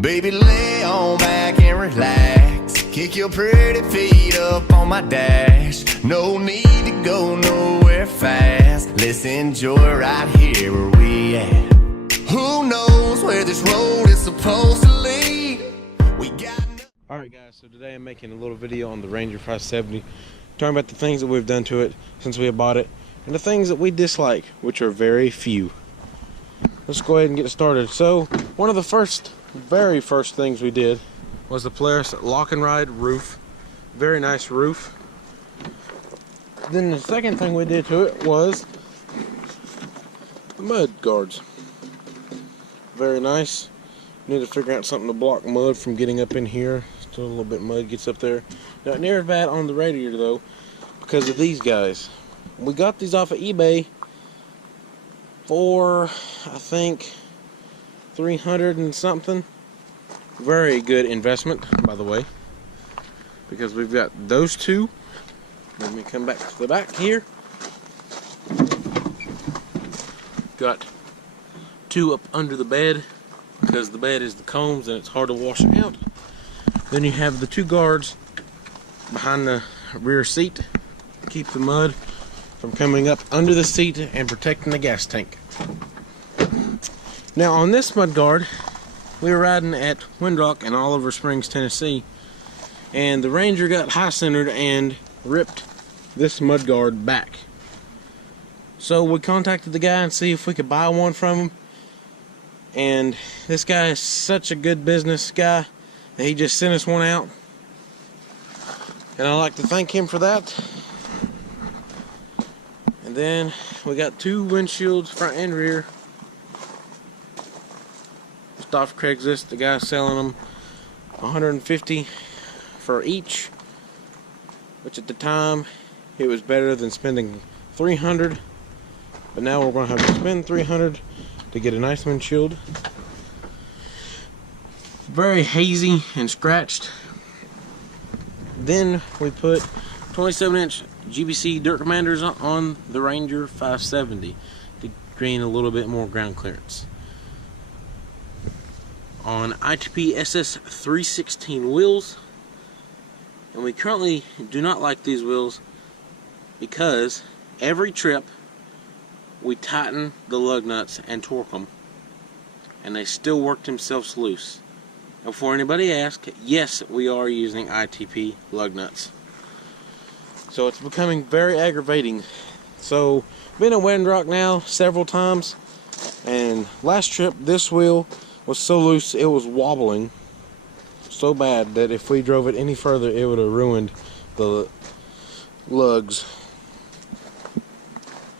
Baby, lay on back and relax. Kick your pretty feet up on my dash. No need to go nowhere fast. Let's enjoy right here where we at. Who knows where this road is supposed to lead? We got. Alright guys, so today I'm making a little video on the Ranger 570, talking about the things that we've done to it since we have bought it, and the things that we dislike, which are very few. Let's go ahead and get started. So, one of the very first things we did was the Polaris lock and ride roof. Very nice roof. Then the second thing we did to it was the mud guards. Very nice. Need to figure out something to block mud from getting up in here. Still a little bit of mud gets up there. Not near as bad on the radiator though, because of these guys. We got these off of eBay for, I think, 300 and something. Very good investment, by the way, because we've got those two. Let me come back to the back here. Got two up under the bed, because the bed is the combs and it's hard to wash out. Then you have the two guards behind the rear seat to keep the mud from coming up under the seat and protecting the gas tank. Now on this mud guard, we were riding at Windrock in Oliver Springs, Tennessee, and the Ranger got high centered and ripped this mud guard back. So we contacted the guy and see if we could buy one from him. And this guy is such a good business guy that he just sent us one out, and I'd like to thank him for that. And then we got two windshields, front and rear, just off Craigslist. The guy's selling them $150 for each, which at the time it was better than spending $300, but now we're going to have to spend $300 to get a nice windshield. Very hazy and scratched. Then we put 27-inch GBC Dirt Commanders on the Ranger 570 to gain a little bit more ground clearance. On ITP SS 316 wheels, and we currently do not like these wheels because every trip we tighten the lug nuts and torque them, and they still work themselves loose. And before anybody asks, yes, we are using ITP lug nuts. So it's becoming very aggravating. So been in Windrock now several times, and last trip this wheel was so loose it was wobbling so bad that if we drove it any further it would have ruined the lugs.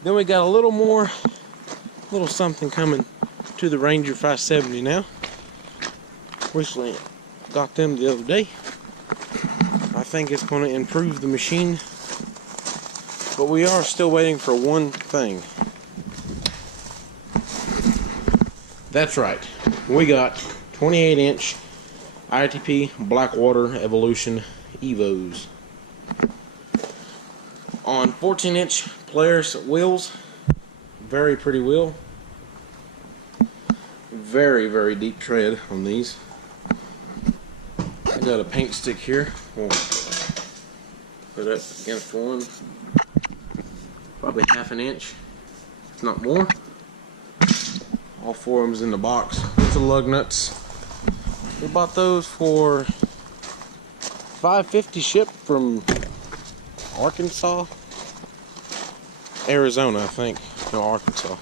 Then we got a little something coming to the Ranger 570 now. Recently got them the other day. I think it's going to improve the machine, but we are still waiting for one thing. That's right, we got 28-inch ITP Blackwater Evolution Evos on 14-inch Polaris wheels. Very pretty wheel. Very, very deep tread on these. I got a paint stick here. We'll put it against one. Probably half an inch, if not more. All four of them's in the box with the lug nuts. We bought those for $5.50 shipped from Arkansas, Arizona, I think. No, Arkansas.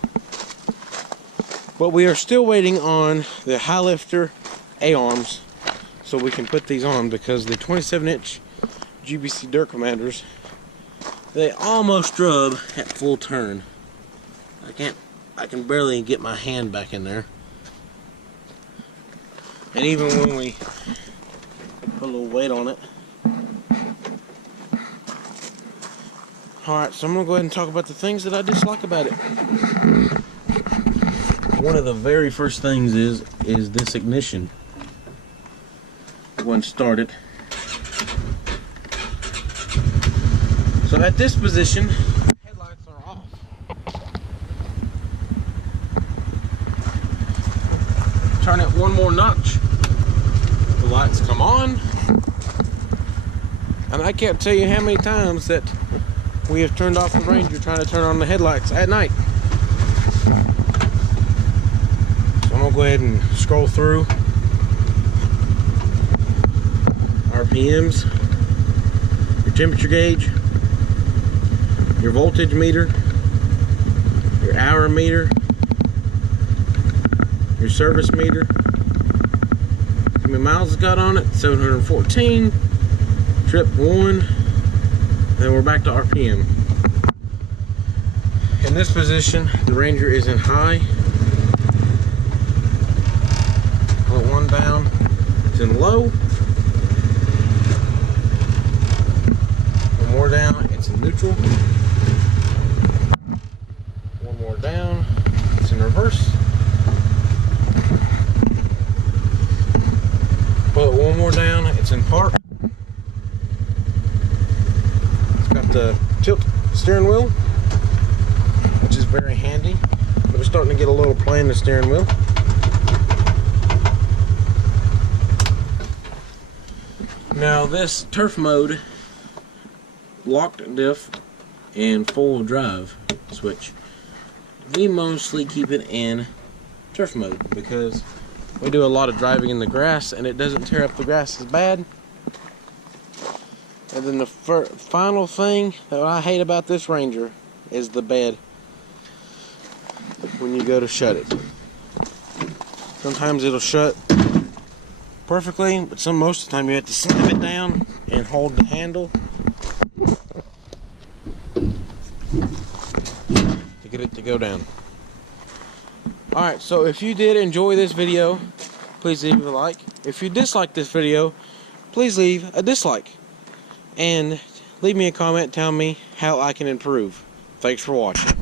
But we are still waiting on the high lifter A-arms so we can put these on, because the 27-inch GBC Dirt Commanders, they almost rub at full turn. I can barely get my hand back in there. And even when we put a little weight on it. Alright, so I'm going to go ahead and talk about the things that I dislike about it. One of the very first things is this ignition. Go and start it. So at this position, headlights are off. Turn it one more notch. lights come on. And I can't tell you how many times that we have turned off the Ranger trying to turn on the headlights at night. So I'm gonna go ahead and scroll through RPMs, your temperature gauge, your voltage meter, your hour meter, your service meter, how many miles it's got on it, 714, trip 1, then we're back to RPM. In this position, the Ranger is in high. Put 1 down, it's in low. 1 more down, it's in neutral. 1 more down, it's in reverse. Put 1 more down, it's in park. It's got the tilt steering wheel, which is very handy, but it's starting to get a little play in the steering wheel. Now this turf mode, locked diff, and 4-wheel drive switch, we mostly keep it in turf mode because we do a lot of driving in the grass and it doesn't tear up the grass as bad. And then the final thing that I hate about this Ranger is the bed when you go to shut it. Sometimes it'll shut perfectly, but most of the time you have to slam it down and hold the handle to get it to go down. Alright, so if you did enjoy this video, please leave a like. If you dislike this video, please leave a dislike. And leave me a comment telling me how I can improve. Thanks for watching.